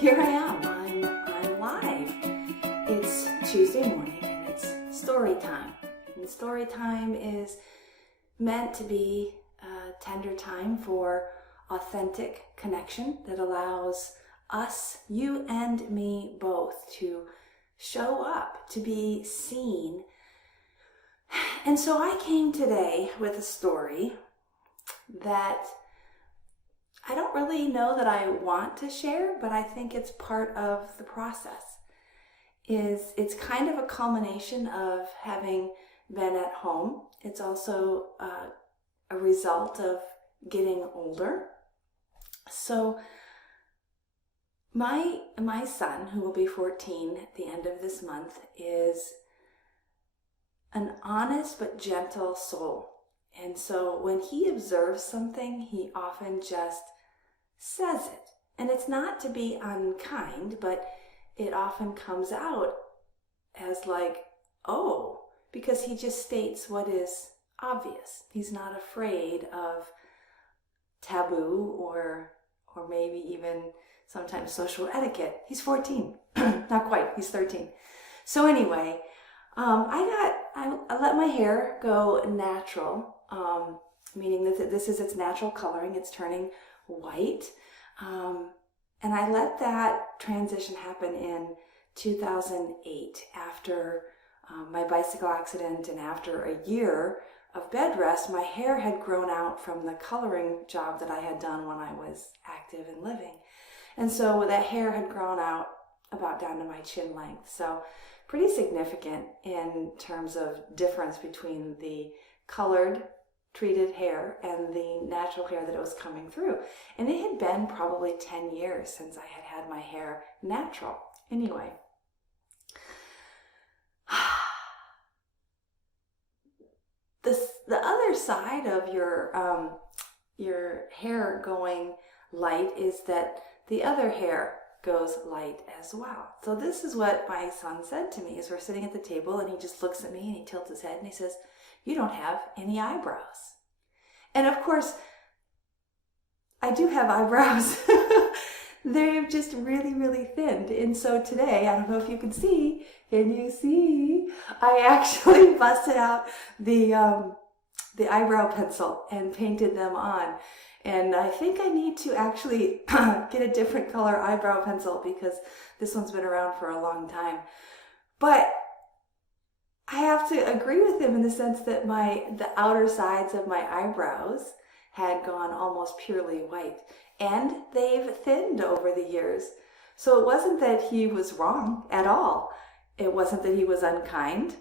here I am. I'm live. It's Tuesday morning and it's story time. And story time is meant to be a tender time for authentic connection that allows us, you and me both, to show up, to be seen. And so I came today with a story that I don't really know that I want to share, but I think it's part of the process. It's kind of a culmination of having been at home. It's also a result of getting older. So my son, who will be 14 at the end of this month, is an honest but gentle soul. And so when he observes something, he often just says it. And it's not to be unkind, but it often comes out as like, oh, because he just states what is obvious. He's not afraid of taboo or maybe even sometimes social etiquette. He's 14. Not quite. He's 13. So anyway, I let my hair go natural, meaning that this is its natural coloring. It's turning white. And I let that transition happen in 2008 after my bicycle accident, and after a year of bed rest, my hair had grown out from the coloring job that I had done when I was active and living. And so that hair had grown out about down to my chin length. So pretty significant in terms of difference between the colored treated hair and the natural hair that it was coming through. And it had been probably 10 years since I had had my hair natural. Anyway, the other side of your hair going light is that the other hair goes light as well. So this is what my son said to me as we're sitting at the table, and he just looks at me and he tilts his head and he says, "You don't have any eyebrows." And of course, I do have eyebrows. They're just really, really thin. And so today, I don't know if you can see, I actually busted out the eyebrow pencil and painted them on. And I think I need to actually get a different color eyebrow pencil because this one's been around for a long time. But I have to agree with him in the sense that the outer sides of my eyebrows had gone almost purely white, and they've thinned over the years. So it wasn't that he was wrong at all. It wasn't that he was unkind.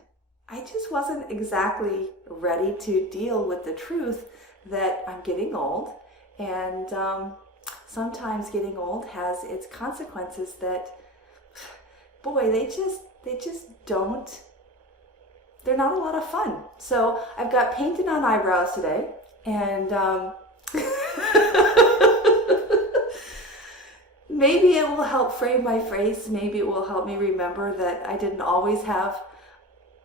I just wasn't exactly ready to deal with the truth that I'm getting old, and sometimes getting old has its consequences that, boy, they just don't. They're not a lot of fun. So I've got painted on eyebrows today, and maybe it will help frame my face. Maybe it will help me remember that I didn't always have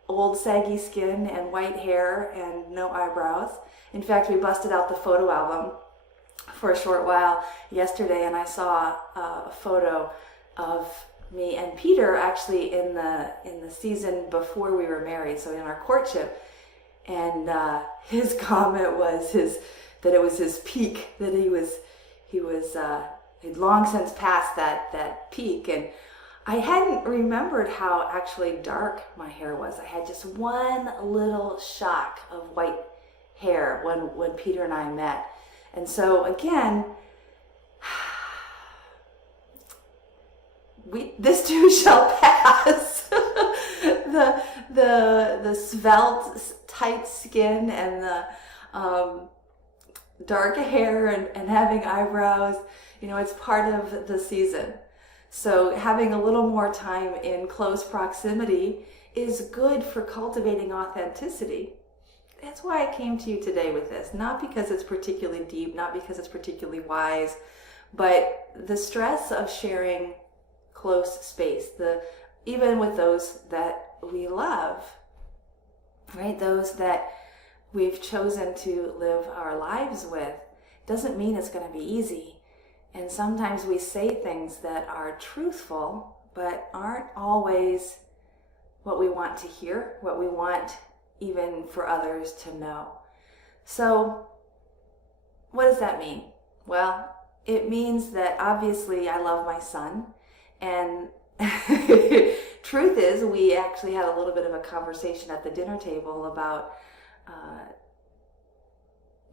old saggy skin and white hair and no eyebrows. In fact, we busted out the photo album for a short while yesterday, and I saw a photo of me and Peter actually in the season before we were married, so in our courtship. And his comment was that it was his peak, that he'd long since passed that peak. And I hadn't remembered how actually dark my hair was. I had just one little shock of white hair when Peter and I met. And so again, this too shall pass. the svelte, tight skin and the dark hair and having eyebrows, it's part of the season. So having a little more time in close proximity is good for cultivating authenticity. That's why I came to you today with this. Not because it's particularly deep, not because it's particularly wise, but the stress of sharing close space, even with those that we love, right? Those that we've chosen to live our lives with, doesn't mean it's going to be easy. And sometimes we say things that are truthful, but aren't always what we want to hear, what we want even for others to know. So what does that mean? Well, it means that obviously I love my son, and truth is we actually had a little bit of a conversation at the dinner table about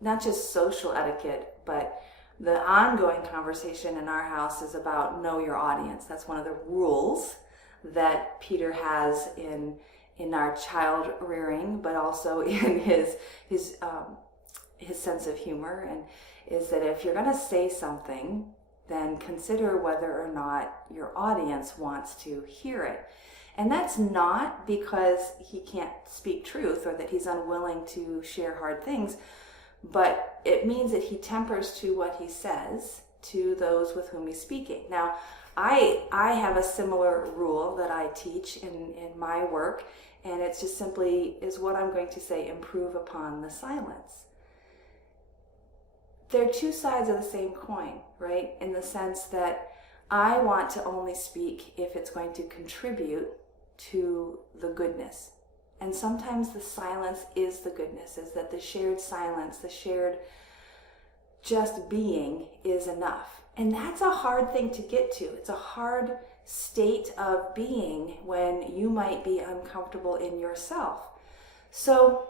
not just social etiquette, but the ongoing conversation in our house is about know your audience. That's one of the rules that Peter has in our child rearing, but also in his sense of humor, and is that if you're going to say something, then consider whether or not your audience wants to hear it. And that's not because he can't speak truth or that he's unwilling to share hard things, but it means that he tempers to what he says to those with whom he's speaking. Now, I have a similar rule that I teach in my work, and it's just simply is what I'm going to say, improve upon the silence. They're two sides of the same coin, right? In the sense that I want to only speak if it's going to contribute to the goodness. And sometimes the silence is the goodness, is that the shared silence, the shared just being is enough. And that's a hard thing to get to. It's a hard state of being when you might be uncomfortable in yourself. So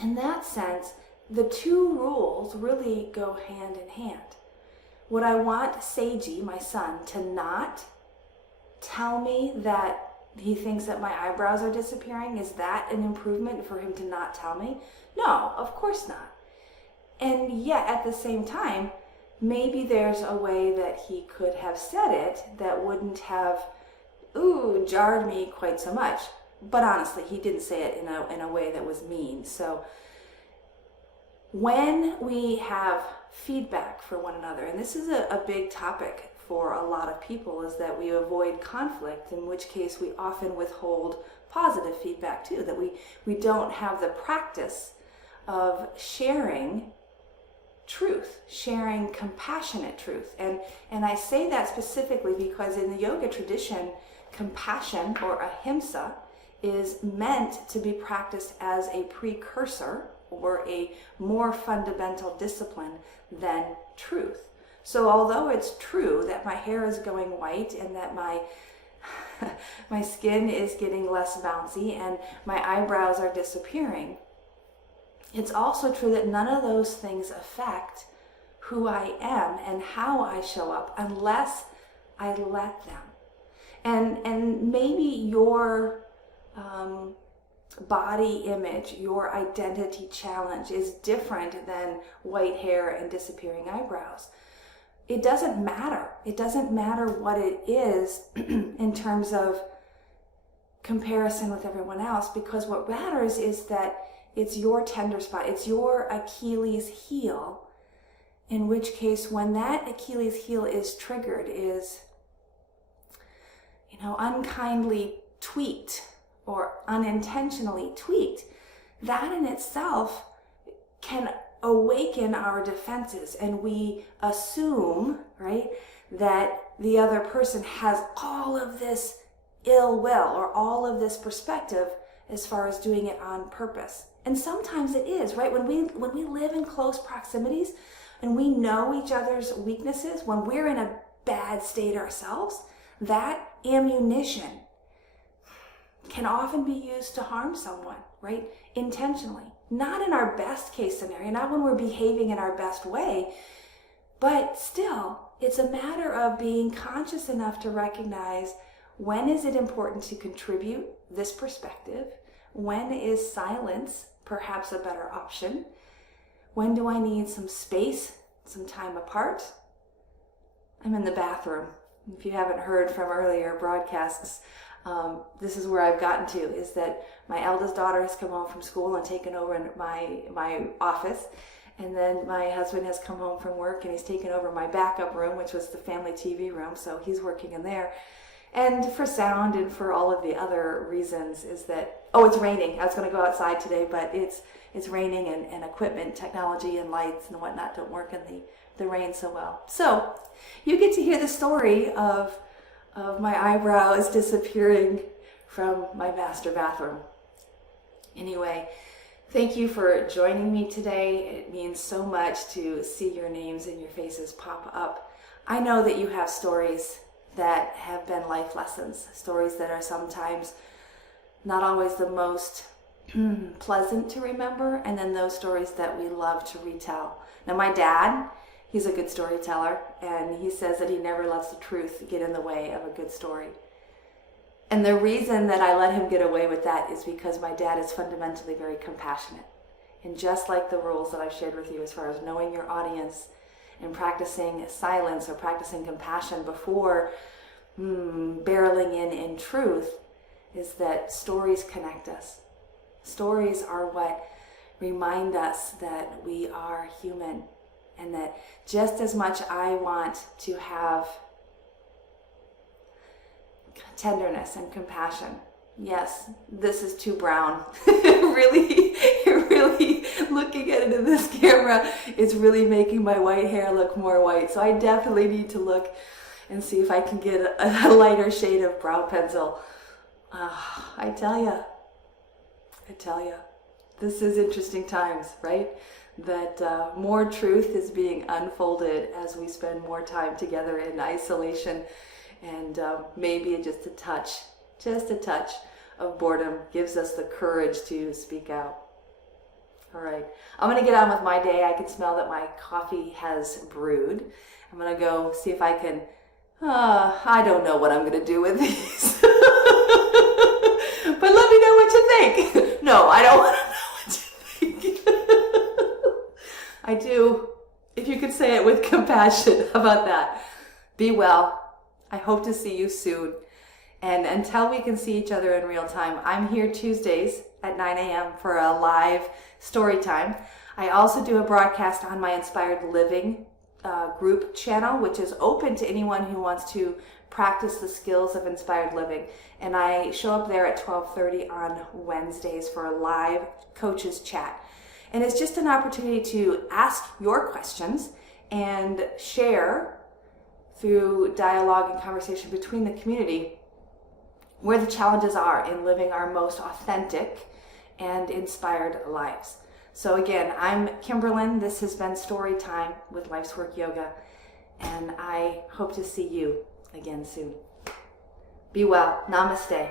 in that sense, the two rules really go hand in hand. Would I want Seiji, my son, to not tell me that he thinks that my eyebrows are disappearing? Is that an improvement for him to not tell me? No, of course not. And yet at the same time, maybe there's a way that he could have said it that wouldn't have jarred me quite so much. But honestly, he didn't say it in a way that was mean. So when we have feedback for one another, and this is a big topic for a lot of people, is that we avoid conflict, in which case we often withhold positive feedback too, that we don't have the practice of sharing truth, sharing compassionate truth. And I say that specifically because in the yoga tradition, compassion, or ahimsa, is meant to be practiced as a precursor or a more fundamental discipline than truth. So although it's true that my hair is going white and that my skin is getting less bouncy and my eyebrows are disappearing, it's also true that none of those things affect who I am and how I show up unless I let them. And maybe your body image, your identity challenge is different than white hair and disappearing eyebrows. It doesn't matter. It doesn't matter what it is in terms of comparison with everyone else, because what matters is that it's your tender spot. It's your Achilles heel, in which case when that Achilles heel is triggered, is, unkindly tweaked or unintentionally tweaked, that in itself can awaken our defenses, and we assume, right, that the other person has all of this ill will or all of this perspective as far as doing it on purpose. And sometimes it is, right? When we live in close proximities and we know each other's weaknesses, when we're in a bad state ourselves, that ammunition can often be used to harm someone, right? Intentionally. Not in our best case scenario, not when we're behaving in our best way, but still, it's a matter of being conscious enough to recognize, when is it important to contribute this perspective? When is silence perhaps a better option? When do I need some space, some time apart? I'm in the bathroom. If you haven't heard from earlier broadcasts, this is where I've gotten to, is that my eldest daughter has come home from school and taken over in my office, and then my husband has come home from work and he's taken over my backup room, which was the family TV room, so he's working in there. And for sound and for all of the other reasons, is that Oh, it's raining. I was going to go outside today, but it's raining, and equipment, technology, and lights and whatnot don't work in the rain so well. So you get to hear the story of my eyebrows disappearing from my master bathroom. Anyway, thank you for joining me today. It means so much to see your names and your faces pop up. I know that you have stories that have been life lessons, stories that are sometimes not always the most pleasant to remember, and then those stories that we love to retell. Now, my dad, he's a good storyteller, and he says that he never lets the truth get in the way of a good story. And the reason that I let him get away with that is because my dad is fundamentally very compassionate. And just like the rules that I've shared with you as far as knowing your audience and practicing silence or practicing compassion before barreling in truth, is that stories connect us. Stories are what remind us that we are human, and that just as much I want to have tenderness and compassion. Yes, this is too brown. really looking at it in this camera is really making my white hair look more white. So I definitely need to look and see if I can get a lighter shade of brow pencil. I tell ya, this is interesting times, right? That more truth is being unfolded as we spend more time together in isolation. And maybe just a touch of boredom gives us the courage to speak out. All right, I'm gonna get on with my day. I can smell that my coffee has brewed. I'm gonna go see if I can, I don't know what I'm gonna do with these. But let me know what you think. No, I don't wanna know what you think. I do, if you could say it with compassion. How about that? Be well. I hope to see you soon. And until we can see each other in real time, I'm here Tuesdays at 9 a.m. for a live story time. I also do a broadcast on my Inspired Living group channel, which is open to anyone who wants to practice the skills of inspired living. And I show up there at 12:30 on Wednesdays for a live coaches chat. And it's just an opportunity to ask your questions and share through dialogue and conversation between the community where the challenges are in living our most authentic and inspired lives. So again, I'm Kimberlyn. This has been Story Time with Life's Work Yoga, and I hope to see you again soon. Be well. Namaste.